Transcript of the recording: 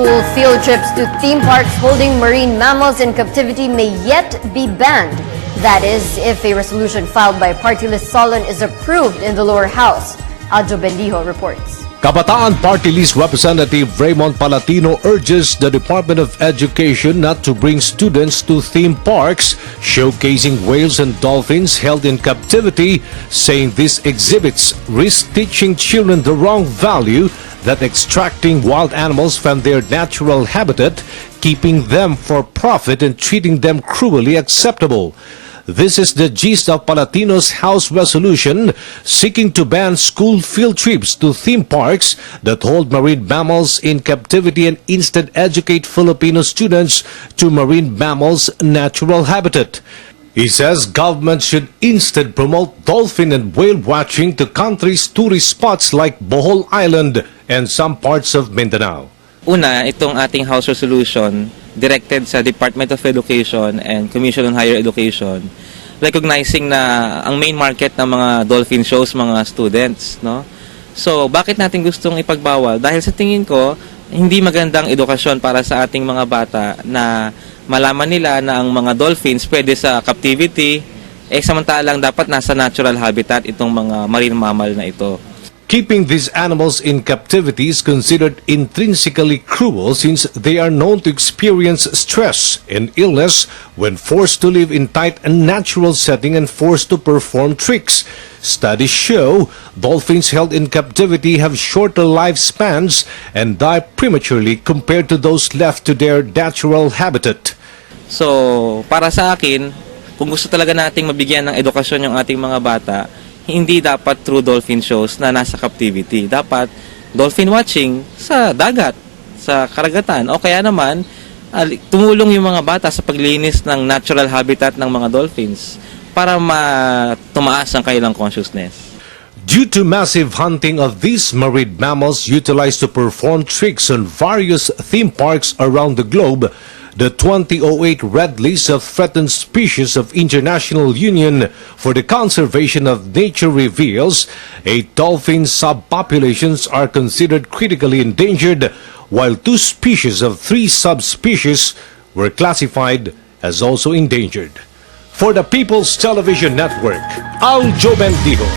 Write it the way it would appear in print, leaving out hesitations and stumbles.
School field trips to theme parks holding marine mammals in captivity may yet be banned. That is, if a resolution filed by party list Solon is approved in the lower house. Aljo Bendijo reports. Kabataan Party List Representative Raymond Palatino urges the Department of Education not to bring students to theme parks showcasing whales and dolphins held in captivity, saying this exhibits risk teaching children the wrong value that extracting wild animals from their natural habitat, keeping them for profit and treating them cruelly acceptable. This is the gist of Palatino's House resolution seeking to ban school field trips to theme parks that hold marine mammals in captivity and instead educate Filipino students to marine mammals' natural habitat. He says government should instead promote dolphin and whale watching to countries' tourist spots like Bohol Island and some parts of Mindanao. Una, itong ating House Resolution directed sa Department of Education and Commission on Higher Education, recognizing na ang main market ng mga dolphin shows mga students, no? So, bakit natin gustong ipagbawal? Dahil sa tingin ko, hindi magandang edukasyon para sa ating mga bata na malaman nila na ang mga dolphins pwede sa captivity, samantalang dapat nasa natural habitat itong mga marine mammal na ito. Keeping these animals in captivity is considered intrinsically cruel since they are known to experience stress and illness when forced to live in tight and natural setting and forced to perform tricks. Studies show dolphins held in captivity have shorter lifespans and die prematurely compared to those left to their natural habitat. So, para sa akin, kung gusto talaga nating mabigyan ng edukasyon yung ating mga bata, hindi dapat through dolphin shows na nasa captivity. Dapat dolphin watching sa dagat, sa karagatan. O kaya naman, tumulong yung mga bata sa paglinis ng natural habitat ng mga dolphins para tumaas ang kanilang consciousness. Due to massive hunting of these marine mammals utilized to perform tricks on various theme parks around the globe, the 2008 Red List of Threatened Species of International Union for the Conservation of Nature reveals 8 dolphin subpopulations are considered critically endangered, while 2 species of 3 subspecies were classified as also endangered. For the People's Television Network, Aljo Bendijo.